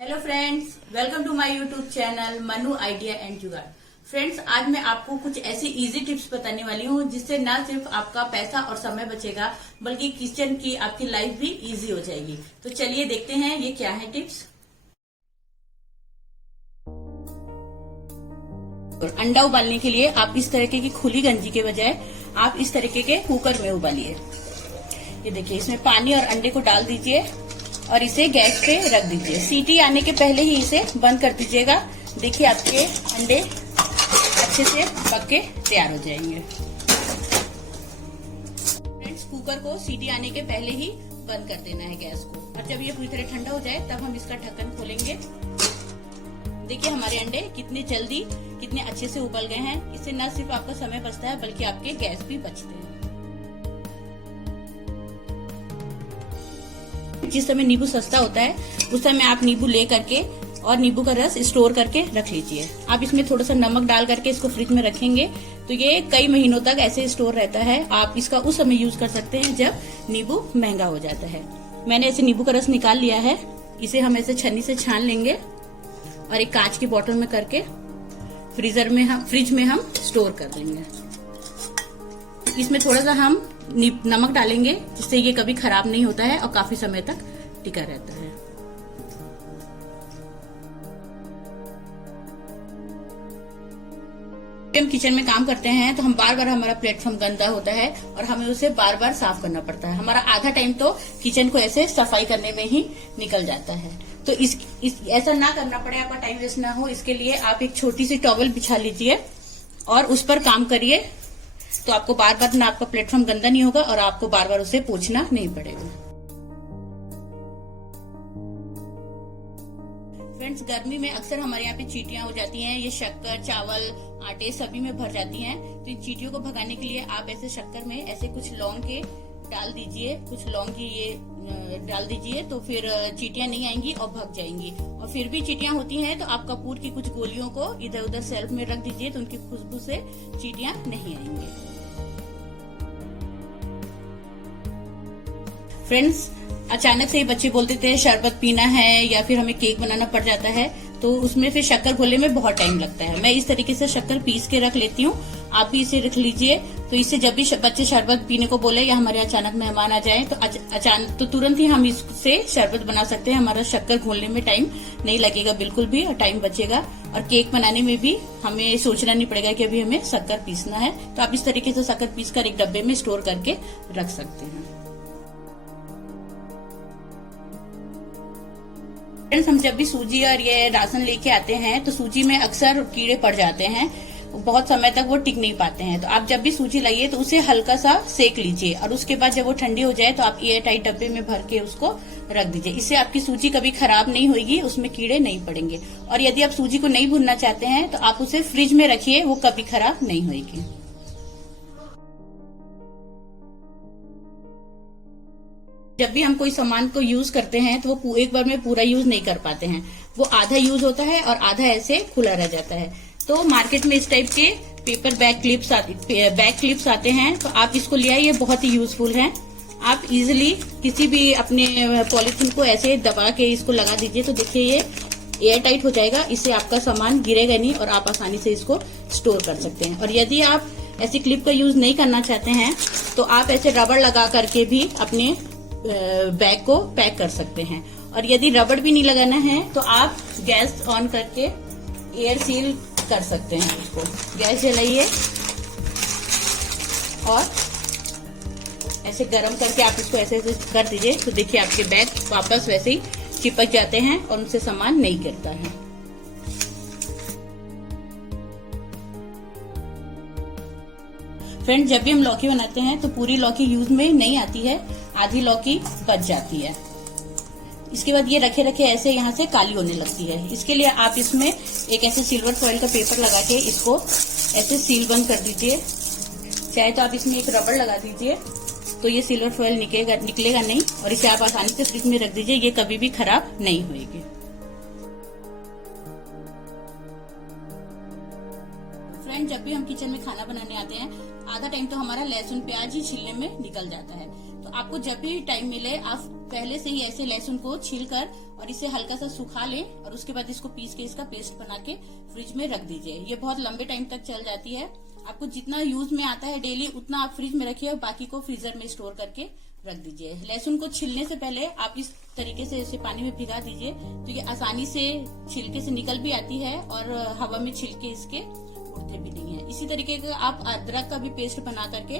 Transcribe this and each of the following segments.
Hello friends, welcome to my YouTube channel Manu idea and जुगाड़। Friends, आज मैं आपको कुछ ऐसी इजी टिप्स बताने वाली हूँ जिससे न सिर्फ आपका पैसा और समय बचेगा बल्कि किचन की आपकी लाइफ भी इजी हो जाएगी। तो चलिए देखते हैं ये क्या है टिप्स। अंडा उबालने के लिए आप इस तरीके की खुली गंजी के बजाय आप इस तरीके के कुकर में उबालिए। ये देखिए, इसमें पानी और अंडे को डाल दीजिए और इसे गैस पे रख दीजिए। सीटी आने के पहले ही इसे बंद कर दीजिएगा। देखिए, आपके अंडे अच्छे से पक के तैयार हो जाएंगे। फ्रेंड्स, कुकर को सीटी आने के पहले ही बंद कर देना है गैस को, और जब ये पूरी तरह ठंडा हो जाए तब हम इसका ढक्कन खोलेंगे। देखिए, हमारे अंडे कितने जल्दी कितने अच्छे से उबल गए हैं। इससे न सिर्फ आपका समय बचता है बल्कि आपके गैस भी बचते हैं। जिस समय नींबू सस्ता होता है उस समय आप नींबू ले करके और नींबू का रस स्टोर करके रख लीजिए। आप इसमें थोड़ा सा नमक डाल करके इसको फ्रिज में रखेंगे तो ये कई महीनों तक ऐसे स्टोर रहता है। आप इसका उस समय यूज कर सकते हैं जब नींबू महंगा हो जाता है। मैंने ऐसे नींबू का रस निकाल लिया है। इसे हम ऐसे छन्नी से छान लेंगे और एक कांच की बोतल में करके फ्रिज में हम स्टोर कर देंगे। इसमें थोड़ा सा हम नमक डालेंगे जिससे ये कभी खराब नहीं होता है और काफी समय तक टिका रहता है। हम किचन में काम करते हैं तो हम बार बार हमारा प्लेटफॉर्म गंदा होता है और हमें उसे बार बार साफ करना पड़ता है। हमारा आधा टाइम तो किचन को ऐसे सफाई करने में ही निकल जाता है। तो ऐसा ना करना पड़े, आपका टाइम वेस्ट ना हो, इसके लिए आप एक छोटी सी टॉवल बिछा लीजिए और उस पर काम करिए। तो आपको बार बार ना आपका प्लेटफॉर्म गंदा नहीं होगा और आपको बार बार उसे पोंछना नहीं पड़ेगा। फ्रेंड्स, गर्मी में अक्सर हमारे यहाँ पे चींटियां हो जाती हैं। ये शक्कर, चावल, आटे सभी में भर जाती हैं। तो इन चींटियों को भगाने के लिए आप ऐसे शक्कर में ऐसे कुछ लौंग के डाल दीजिए, कुछ लौंग की ये डाल दीजिए, तो फिर चींटियां नहीं आएंगी और भग जाएंगी। और फिर भी चींटियां होती हैं तो आप कपूर की कुछ गोलियों को इधर उधर शेल्फ में रख दीजिए, तो उनकी खुशबू से चींटियां नहीं आएंगी। फ्रेंड्स, अचानक से बच्चे बोल देते हैं शरबत पीना है या फिर हमें केक बनाना पड़ जाता है, तो उसमें फिर शक्कर घोलने में बहुत टाइम लगता है। मैं इस तरीके से शक्कर पीस के रख लेती हूँ, आप भी इसे रख लीजिए। तो इससे जब भी बच्चे शरबत पीने को बोले या हमारे अचानक मेहमान आ जाए तो तुरंत ही हम इससे शरबत बना सकते हैं। हमारा शक्कर घोलने में टाइम नहीं लगेगा बिल्कुल भी, और टाइम बचेगा। और केक बनाने में भी हमें सोचना नहीं पड़ेगा कि अभी हमें शक्कर पीसना है। तो आप इस तरीके से शक्कर पीस कर एक डब्बे में स्टोर करके रख सकते हैं। फ्रेंड्स, हम जब भी सूजी और ये राशन लेके आते हैं तो सूजी में अक्सर कीड़े पड़ जाते हैं, बहुत समय तक वो टिक नहीं पाते हैं। तो आप जब भी सूजी लाइए तो उसे हल्का सा सेक लीजिए और उसके बाद जब वो ठंडी हो जाए तो आप एयर टाइट डब्बे में भर के उसको रख दीजिए। इससे आपकी सूजी कभी खराब नहीं होगी, उसमें कीड़े नहीं पड़ेंगे। और यदि आप सूजी को नहीं भूनना चाहते हैं तो आप उसे फ्रिज में रखिए, वो कभी खराब नहीं होगी। जब भी हम कोई सामान को यूज करते हैं तो वो एक बार में पूरा यूज नहीं कर पाते हैं, वो आधा यूज होता है और आधा ऐसे खुला रह जाता है। तो मार्केट में इस टाइप के पेपर बैग क्लिप्स आते हैं, तो आप इसको ले आइए, बहुत ही यूजफुल हैं। आप इजिली किसी भी अपने पॉलिथीन को ऐसे दबा के इसको लगा दीजिए, तो देखिए ये एयर टाइट हो जाएगा। इससे आपका सामान गिरेगा नहीं और आप आसानी से इसको स्टोर कर सकते हैं। और यदि आप ऐसी क्लिप का यूज नहीं करना चाहते हैं तो आप ऐसे रबड़ लगा करके भी अपने बैग को पैक कर सकते हैं। और यदि रबड़ भी नहीं लगाना है तो आप गैस ऑन करके एयर सील कर सकते हैं। इसको गैस जलाइए और ऐसे गरम करके आप इसको ऐसे कर दीजिए, तो देखिए आपके बैग वापस वैसे ही चिपक जाते हैं और उनसे सामान नहीं गिरता है। फ्रेंड्स, जब भी हम लौकी बनाते हैं तो पूरी लौकी यूज में नहीं आती है, आधी लौकी बच जाती है। इसके बाद ये रखे रखे ऐसे यहाँ से काली होने लगती है। इसके लिए आप इसमें एक ऐसे सिल्वर फॉइल का पेपर लगा के इसको ऐसे सील बंद कर दीजिए। चाहे तो आप इसमें एक रबड़ लगा दीजिए, तो ये सिल्वर फॉइल निकलेगा नहीं और इसे आप आसानी से फ्रिज में रख दीजिए, ये कभी भी खराब नहीं होगी। फ्रेंड, जब भी हम किचन में खाना बनाने आते हैं आधा टाइम तो हमारा लहसुन प्याज ही छीलने में निकल जाता है। तो आपको जब भी टाइम मिले आप पहले से ही ऐसे लहसुन को छील कर और इसे हल्का सा सुखा लें और उसके बाद इसको पीस के इसका पेस्ट बना के फ्रिज में रख दीजिए। ये बहुत लंबे टाइम तक चल जाती है। आपको जितना यूज में आता है डेली उतना आप फ्रिज में रखिए और बाकी को फ्रीजर में स्टोर करके रख दीजिए। लहसुन को छीलने से पहले आप इस तरीके से इसे पानी में भिगा दीजिए तो ये आसानी से छिलके से निकल भी आती है और हवा में छिलके इसके उड़ते भी नहीं है। इसी तरीके का आप अदरक का भी पेस्ट बना करके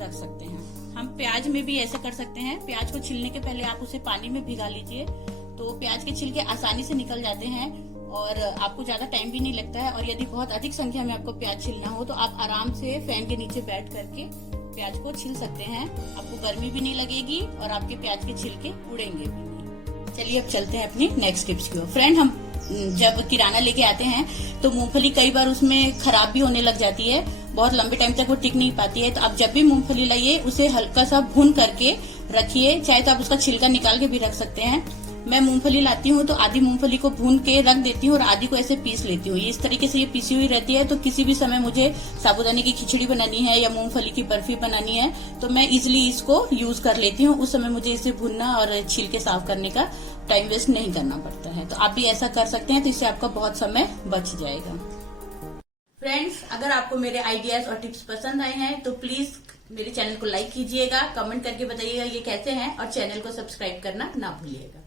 रख सकते हैं। हम प्याज में भी ऐसा कर सकते हैं। प्याज को छीलने के पहले आप उसे पानी में भिगा लीजिए तो प्याज के छिलके आसानी से निकल जाते हैं और आपको ज्यादा टाइम भी नहीं लगता है। और यदि बहुत अधिक संख्या में आपको प्याज छीलना हो तो आप आराम से फैन के नीचे बैठ करके प्याज को छील सकते हैं। आपको गर्मी भी नहीं लगेगी और आपके प्याज के छिलके उड़ेंगे भी नहीं। चलिए अब चलते हैं अपनी नेक्स्ट टिप्स की ओर। फ्रेंड, हम जब किराना लेके आते हैं तो मूंगफली कई बार उसमें खराब भी होने लग जाती है, बहुत लंबे टाइम तक वो टिक नहीं पाती है। तो आप जब भी मूंगफली लाइए उसे हल्का सा भून करके रखिए, चाहे तो आप उसका छिलका निकाल के भी रख सकते हैं। मैं मूंगफली लाती हूँ तो आधी मूंगफली को भून के रख देती हूँ और आधी को ऐसे पीस लेती हूँ। इस तरीके से ये पीसी हुई रहती है तो किसी भी समय मुझे साबूदाने की खिचड़ी बनानी है या मूंगफली की बर्फी बनानी है तो मैं इजिली इसको यूज कर लेती हूँ। उस समय मुझे इसे भूनना और छिलके साफ करने का टाइम वेस्ट नहीं करना पड़ता है। तो आप भी ऐसा कर सकते हैं तो इससे आपका बहुत समय बच जाएगा। फ्रेंड्स, अगर आपको मेरे आइडियाज और टिप्स पसंद आए हैं तो प्लीज मेरे चैनल को लाइक कीजिएगा, कमेंट करके बताइएगा ये कैसे हैं और चैनल को सब्सक्राइब करना ना भूलिएगा।